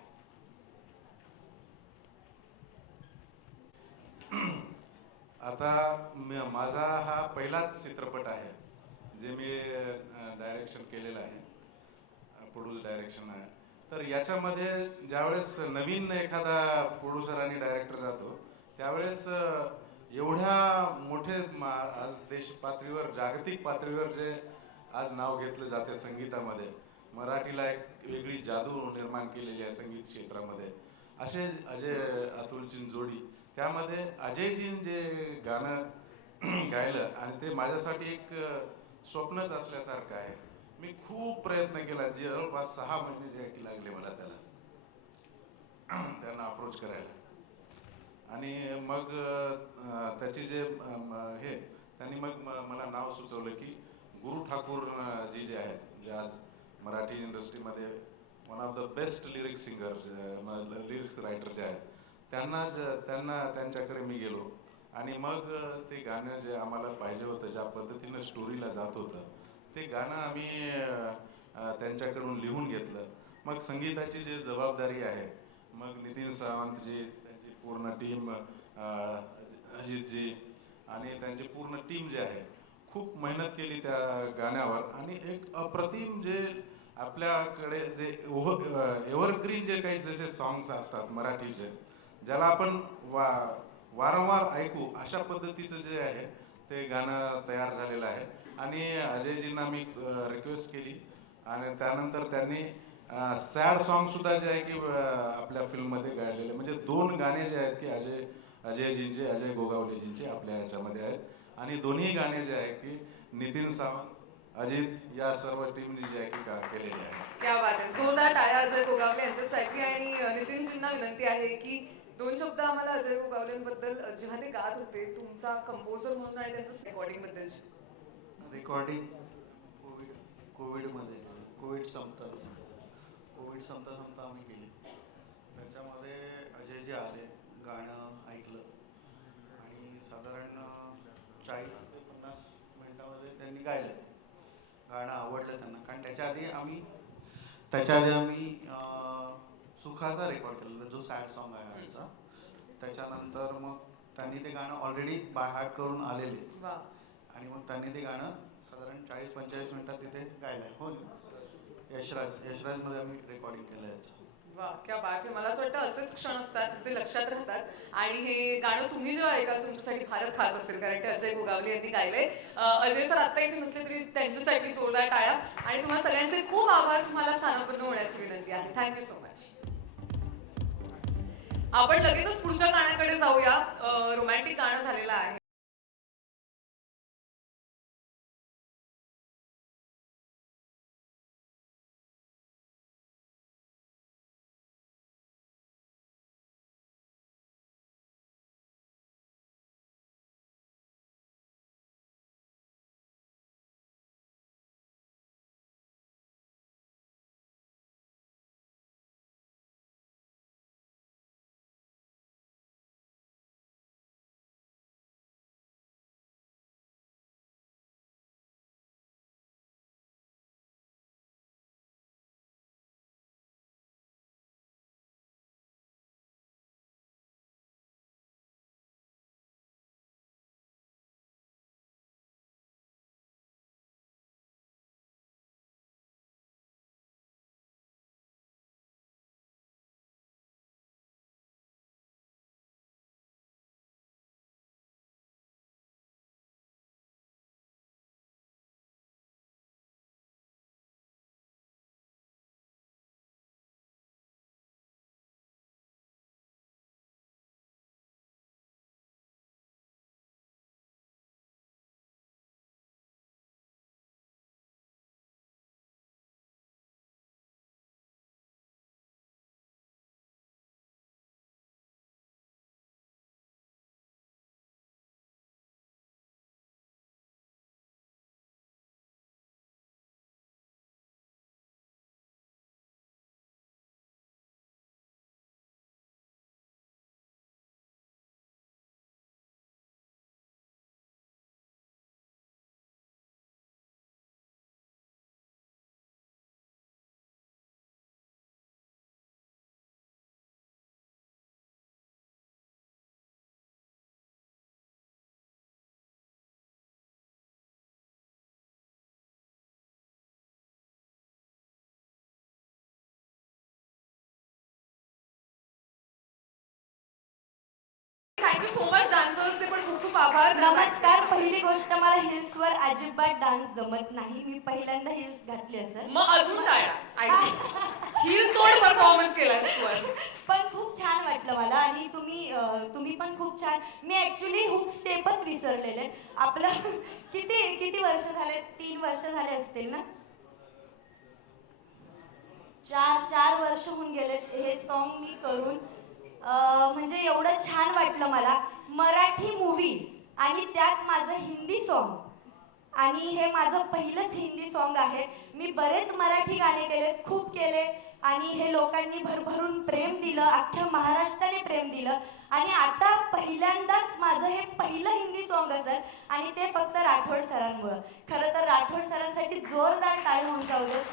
आता माझा हा पहिलाच चित्रपट आहे जे मी डायरेक्शन केलेलं आहे, प्रोड्यूस डायरेक्शन आहे. तर याच्यामध्ये ज्यावेळेस नवीन एखादा प्रोड्युसर आणि डायरेक्टर जातो त्यावेळेस एवढ्या मोठे आज देश पातळीवर जागतिक पातळीवर जे आज नाव घेतलं जाते संगीतामध्ये, मराठीला एक वेगळी जादू निर्माण केलेली आहे संगीत क्षेत्रामध्ये. असे अजय अतुलची जोडी, त्यामध्ये अजयजीन जे गाणं गायलं आणि ते माझ्यासाठी एक स्वप्नच असल्यासारखं आहे. मी खूप प्रयत्न केला, जवळपास 6 महिने जे लागले मला त्यांना अप्रोच करायला. आणि मग त्याचे जे हे त्यांनी मग मला नाव सुचवलं की गुरु ठाकूर जी जे आहेत, जे आज मराठी इंडस्ट्रीमध्ये one of the best lyric singer, lyric writer जे आहेत, त्यांच्याकडे मी गेलो. आणि मग ते गाणं जे आम्हाला पाहिजे होतं, ज्या पद्धतीनं स्टोरीला जात होतं, ते गाणं आम्ही त्यांच्याकडून लिहून घेतलं. मग संगीताची जी जबाबदारी आहे, मग नितीन सावंतजी, त्यांची पूर्ण टीम, अजितजी आणि त्यांची पूर्ण टीम जे आहे, खूप मेहनत केली त्या गाण्यावर. आणि एक अप्रतिम जे आपल्याकडे जे एव्हरग्रीन जे काही जसे सॉंग्स असतात मराठीचे, ज्याला आपण वारंवार ऐकू अशा पद्धतीचं जे आहे ते गाणं तयार झालेलं आहे. आणि अजयजींना मी रिक्वेस्ट केली आणि त्यानंतर त्यांनी सॅड सॉन्गसुद्धा जे आहे की आपल्या फिल्ममध्ये गायलेले, म्हणजे 2 गाणे जे आहेत की अजयजींचे, अजय गोगावलेजींचे आपल्या ह्याच्यामध्ये आहेत. आणि दोन्ही गाणे जे आहे की नितीन सावंत, अजित या सर्व टीमने जे आहे की केलेले आहे. क्या बात आहे. जोरदार टाळ्या अजय गोगावले यांच्यासाठी. आणि नितीनजींना विनंती आहे की 2 शब्द आम्हाला अजय गोगावलेंबद्दल, जेव्हा ते गात होते, तुमचा कंपोजर म्हणून आणि त्यांचं रेकॉर्डिंग बद्दलची. रेकॉर्डिंग कोविडमध्ये, कोविड संपता आम्ही केली. त्याच्यामध्ये अजय जे आले, गाणं ऐकलं आणि साधारण 40 ते 50 मिनिटामध्ये त्यांनी गायलं. गाणं आवडलं त्यांना, कारण त्याच्या आधी आम्ही सुखाचा रेकॉर्ड केलेला, जो सॅड सॉन्ग आहे आमचा. त्याच्यानंतर मग त्यांनी ते गाणं ऑलरेडी बाय हार्ट करून आलेले आणि मग त्यांनी ते गाणं साधारण 40-45 मिनिटात तिथे गायलं. हो, यशराजमध्ये आम्ही रेकॉर्डिंग केलं याचं. वा, क्या बात आहे. मला असं वाटतं असेच क्षण असतात जे लक्षात राहतात. आणि हे गाणं तुम्ही जेव्हा ऐकाल तुमच्यासाठी फारच खास असेल, कारण ते अजय गोगावले यांनी गायलंय. अजय सर आत्ता इथे नसले तरी त्यांच्यासाठी जोरदार टाळ्या. आणि तुम्हाला सगळ्यांचे खूप आभार. तुम्हाला स्थानापन्न होण्याची विनंती आहे. Thank you so much. आपण लगेचच पुढच्या गाण्याकडे जाऊया. रोमॅन्टिक गाणं झालेलं आहे. थँक्यू सो मच डान्सर्सचे पण खूप खूप आभार. नमस्कार. पहिली गोष्ट, मला हिल्सवर अजिबात डान्स जमत नाही. मी पहिल्यांदा हिल्स घातली असेल. मग अजून टाळ्या. हिल तोड परफॉर्मन्स केलाय तू आज. पण खूप छान वाटलं मला आणि तुम्ही पण खूप छान. मी ऍक्च्युली हुक स्टेपच विसरलेले. आपलं किती वर्ष झाले? 3 वर्ष झाले असतील ना? 4 वर्ष होऊन गेलेत हे सॉन्ग मी करून. म्हणजे एवढं छान वाटलं मला. मराठी मूवी आणि त्यात माझं हिंदी सॉन्ग, आणि हे माझं पहिलंच हिंदी सॉन्ग आहे. मी बरेच मराठी गाणे केलेत, खूप केले, आणि हे लोकांनी भरभरून प्रेम दिलं, अख्ख्या महाराष्ट्राने प्रेम दिलं. आणि आता पहिल्यांदाच माझं हे पहिलं हिंदी सॉन्ग असेल, आणि ते फक्त राठोड सरांमुळं. खरं तर राठोड सरांसाठी जोरदार टाळ्या होऊन जाऊ देत.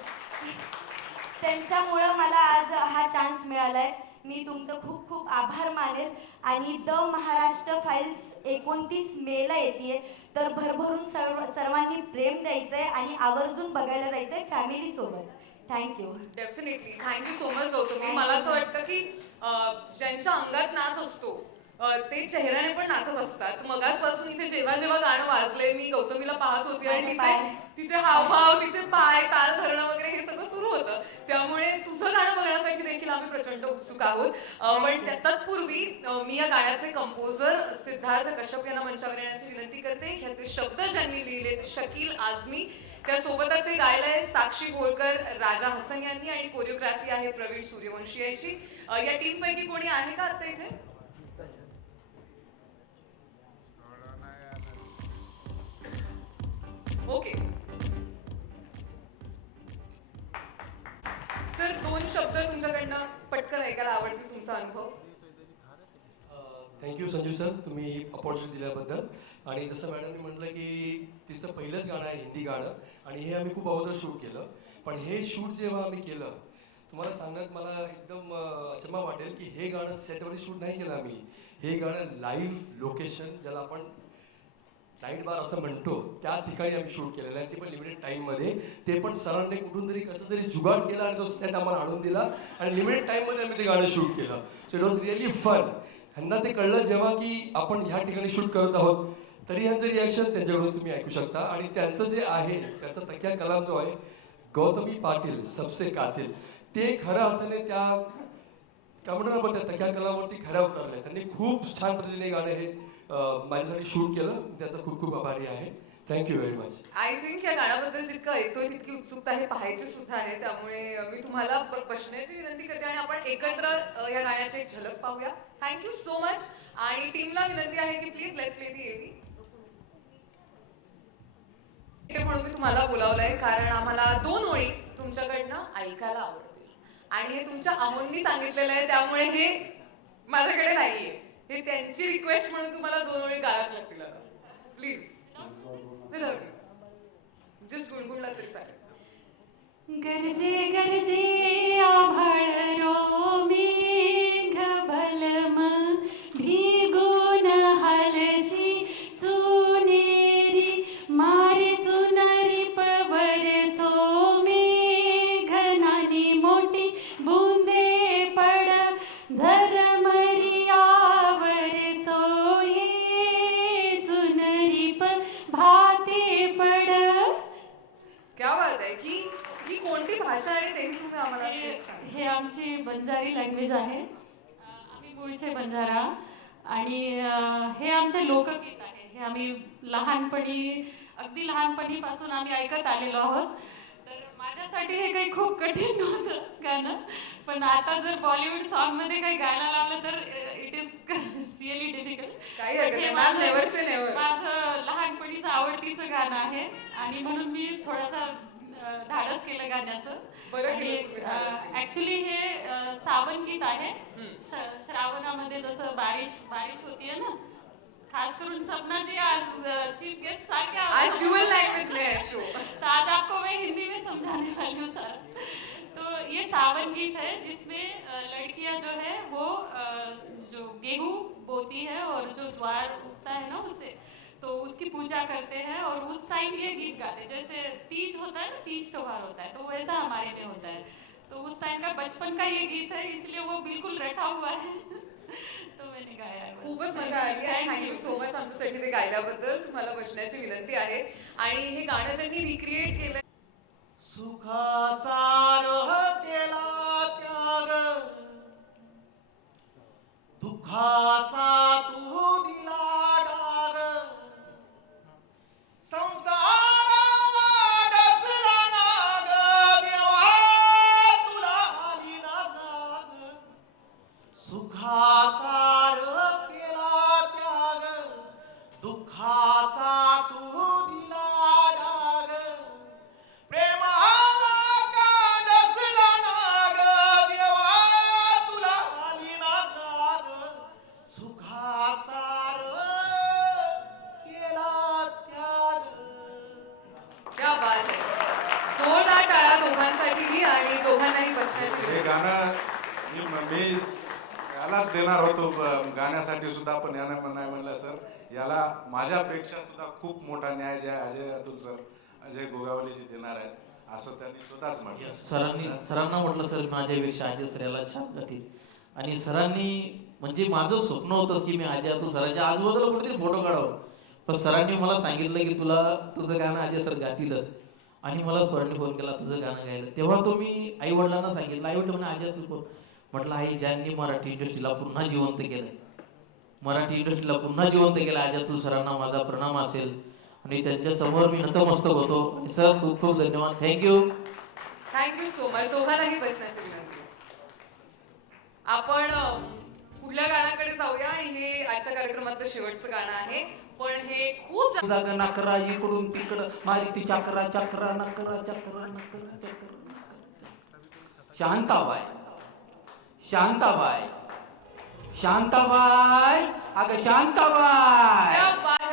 त्यांच्यामुळं मला आज हा चान्स मिळालाय. मी तुमचं खूप खूप आभार मानेल. आणि द महाराष्ट्र फाईल्स 29 मेला येते, तर भरभरून सर्वांनी प्रेम द्यायचंय आणि आवर्जून बघायला जायचंय फॅमिलीसोबत. Thank you. Definitely. Thank you so much Gautami. मला असं वाटतं की ज्यांच्या अंगात नाच असतो ते चेहऱ्याने पण नाचत असतात. मगासपासून इथे जेव्हा जेव्हा गाणं वाजलंय मी गौतमीला पाहत होती आणि तिचे हावभाव, तिचे पाय, ताल धरणं वगैरे हे सगळं सुरू होतं. त्यामुळे तुझं गाणं बघण्यासाठी देखील आम्ही प्रचंड उत्सुक आहोत. पण तत्पूर्वी मी या गाण्याचे कंपोजर सिद्धार्थ कश्यप यांना मंचावर येण्याची विनंती करते. ह्याचे शब्द ज्यांनी लिहिले ते शकील आझमी, त्यासोबतच हे गायलंय साक्षी होळकर, राजा हसन यांनी, आणि कोरिओग्राफी आहे प्रवीण सूर्यवंशी यांची. या टीम पैकी कोणी आहे का आता इथे? ओके सर, 2 शब्द तुमच्याकडनं पटकन ऐकायला आवडतील, तुमचा अनुभव. थँक्यू संजू सर, तुम्ही अपॉर्च्युनिटी दिल्याबद्दल. आणि जसं मॅडमने म्हटलं की तिचं पहिलंच गाणं आहे हिंदी गाणं, आणि हे आम्ही खूप अगोदर शूट केलं. पण हे शूट जेव्हा आम्ही केलं, तुम्हाला सांगण्यात मला एकदम अचंबा वाटेल की हे गाणं सेटवरती शूट नाही केलं आम्ही. हे गाणं लाईव्ह लोकेशन, ज्याला आपण नाईट बार असं म्हणतो, त्या ठिकाणी आम्ही शूट केलेलं आहे. ते पण लिमिटेड टाईममध्ये. ते पण सरांनी कुठून तरी कसं तरी जुगाड केला आणि तो सेट आम्हाला आणून दिला, आणि लिमिटेड टाईममध्ये आम्ही ते गाणं शूट केलं. So it was really fun. ह्यांना ते कळलं जेव्हा की आपण ह्या ठिकाणी शूट करत आहोत, तरी ह्यांचं रिॲक्शन त्यांच्याकडून तुम्ही ऐकू शकता. आणि त्यांचं जे आहे, त्याचा तक्या कलाम जो आहे, गौतमी पाटील सबसे कातिल, ते खऱ्या अर्थाने त्या काय म्हणतो आपण त्या तक्या कलावरती खऱ्या उतरल्या. त्यांनी खूप छान पद्धतीने गाणं हे माझ्यासाठी शूट केलं. त्याचा खूप खूप आभारी आहे. Thank you very much. I think या गाण्याबद्दल जितकं ऐकतोय तितकी उत्सुकता हे पाहायची सुद्धा आहे. त्यामुळे मी तुम्हाला बसण्याची विनंती करते आणि आपण एकत्र या गाण्याची एक झलक पाहूया. Thank you so much. आणि टीमला विनंती आहे की प्लीज लेट्स प्ले दी एवी. म्हणून मी तुम्हाला बोलावलंय कारण आम्हाला 2 ओळी तुमच्याकडनं ऐकायला आवडतील, आणि हे तुमच्या अमोंनी सांगितलेलं आहे, त्यामुळे हे माझ्याकडे नाहीये. हे त्यांची रिक्वेस्ट म्हणून तुम्हाला 2 ओळी गायलाच लागतील. प्लीज जस्ट गुणगुणला तरी चालेल. गरजे गरजे आभाळ रो मेघ बलम भिगून हलशी चुनेरी मारे चुनरी पवर सो मेघ नानी मोठी बुंदे पड झरमरी आवर सोये चुनरी पर भाते पड. क्या बात आहे. ही कोणती भाषा आहे तेही तुम्ही आम्हाला हे आमची बंजारी लँग्वेज आहे. आम्ही मूळचे बंजारा, आणि हे आमचे लोकगीत आहे. हे आम्ही अगदी लहानपणीपासून आम्ही ऐकत आलेलो आहोत. तर माझ्यासाठी हे काही खूप कठीण नव्हतं गाणं, पण आता जर बॉलिवूड सॉन्गमध्ये काही गायला लावलं तर इट इज रिअली डिफिकल्ट. माझं लहानपणीचं आवडतीचं गाणं आहे, आणि म्हणून मी थोडासा धाडस केलं गाण्याचं. ऍक्च्युली हे सावन गीत आहे. श्रावणामध्ये जसं बारिश होतीये ना, खास करून सपना जी आज चीफ गेस्ट सारखे आज ड्यूअल लैंग्वेज में है शो, तो आज आपको मैं हिंदी में समझाने वाली हूँ सर. तो ये सावन गीत है जिसमें लड़कियां जो है वो जो गेहूं बोती है और जो ज्वार उगता है ना उससे, तो उसकी पूजा करते हैं और उस टाइम ये गीत गाते हैं. जैसे तीज होता है ना, तीज त्योहार होता है, तो वैसा हमारे में होता है. तो उस टाइम का बचपन का ये गीत है, इसलिए वो बिल्कुल रटा हुआ है. तो मैंने गाया है बस. खूपच मजा आली आणि थँक्यू सो मच आमच्यासाठी ते गायल्याबद्दल. तुम्हाला बसण्याची विनंती आहे. आणि हे गाणं ज्यांनी रिक्रिएट केलं सुखाचा रह केला त्याग, दुःखाचा तू दिला डाग, संसाराला डसला नाग, देवा तुला आली ना जाग. सुखाचा रह केला त्याग, दुःखाचा तू दिला डाग, प्रेमाला का डसला नाग, देवा तुला आली ना जाग. सुखाचा केला त्याग. क्या बात आहे. जोरदार टाळ्या दोघांसाठीही आणि दोघांनाही बसण्याची हे गाणं मी यालाच देणार होतो गाण्यासाठी सुद्धा, पण यानं नाही म्हणलं सर याला माझ्यापेक्षा सुद्धा खूप मोठा न्याय जे अजय अतुल सर अजय गोगावलेजी देणार आहेत असं त्यांनी स्वतःच म्हटलं. सरांना म्हटलं सर माझ्यापेक्षा अजय सर याला छान गातील. आणि सरांनी म्हणजे माझं स्वप्न होतं की मी अजय अतुल सरांच्या आजूबाजूला कुठेतरी फोटो काढावं, पण सरांनी मला सांगितलं की तुला तुझं गाणं अजय सर गातीलच. आणि मला सरांनी फोन केला तुझं गाणं गायला. तेव्हा तो मी आई वडिलांना सांगितलं. आई वडील म्हणे अजय अतुल कोण. म्हटलं आई ज्यांनी मराठी इंडस्ट्रीला पुन्हा जिवंत केलं, मराठी इंडस्ट्रीला पुन्हा जिवंत केलं अजय अतुल सरांना माझा प्रणाम असेल. आणि त्यांच्या समोर मी नतमस्तक होतो. आणि सर खूप खूप धन्यवाद. थँक्यू. Thank you so much. दोघांनाही बसण्याची विनंती. आपण पुढल्या गाण्याकडे जाऊया आणि हे आजच्या कार्यक्रमातलं शेवटचं गाणं आहे. पण हे खूप जागा नाकरा इकडून तिकडं मारिती चक्रा चक्रा नकरा चक्रा नकरा चक्रा. शांताबाई शांताबाई शांताबाई अगं शांताबाई.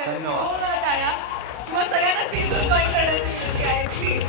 धन्यवाद. टाळ्या. तुम्हाला सगळ्यांना स्टेजवर जॉईन करण्याची विनंती आहे प्लीज.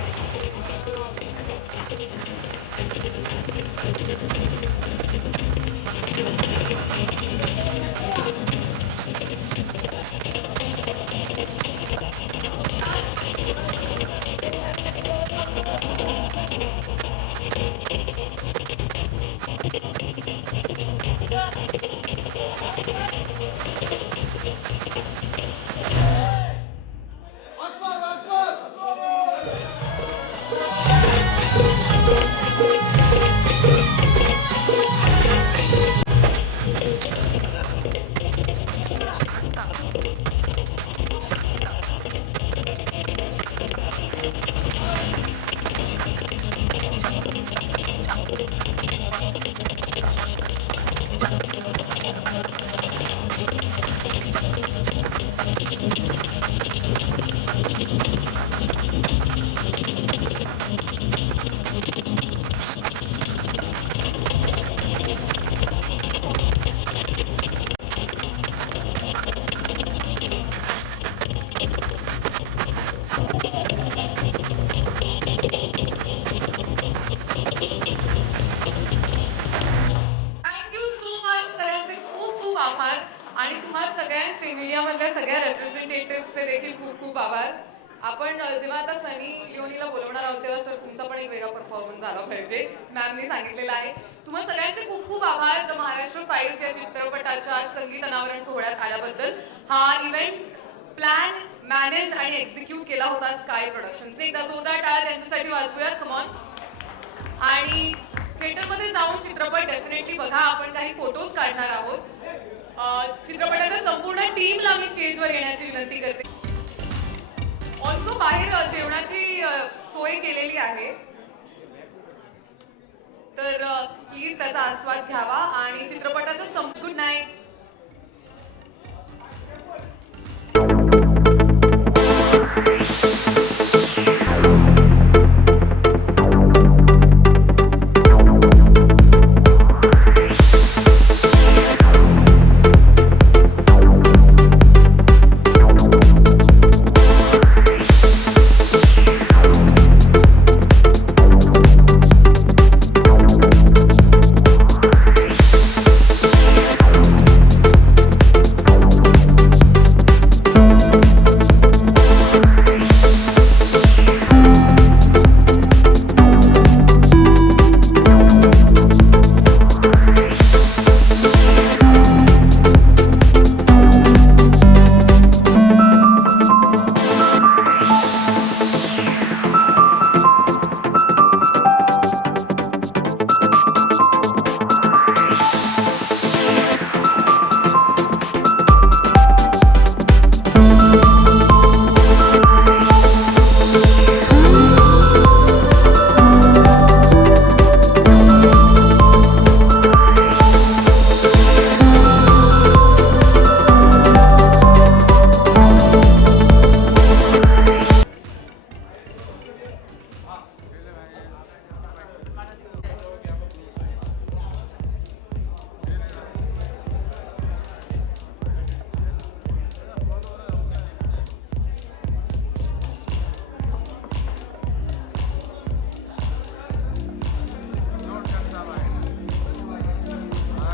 आणि तुम्हा सगळ्यांचे मीडियामधल्या सगळ्या रेप्रेझेंटेटिव्हचे देखील खूप खूप आभार. आपण जेव्हा आता सनी लिओनीला बोलवणार आहोत तेव्हा सर तुमचा पण एक वेगळा परफॉर्मन्स झाला पाहिजे, मॅमनी सांगितलेलं आहे. तुम्हा सगळ्यांचे खूप खूप आभार द महाराष्ट्र फाईल्स या चित्रपटाच्या संगीत अनावरण सोहळ्यात आल्याबद्दल. हा इव्हेंट प्लॅन, मॅनेज आणि एक्झिक्यूट केला होता स्काय प्रोडक्शन्सने. एकदा जोरदार टाळ्या त्यांच्यासाठी वाजवूयात. कमॉन. आणि थिएटरमध्ये जाऊन चित्रपट डेफिनेटली बघा. आपण काही फोटोज काढणार आहोत. चित्रपटाच्या संपूर्ण टीमला मी स्टेजवर येण्याची विनंती करते. ऑल्सो बाहेर जेवणाची सोय केलेली आहे, तर प्लीज त्याचा आस्वाद घ्यावा. आणि चित्रपटाच्या गुड नाईट.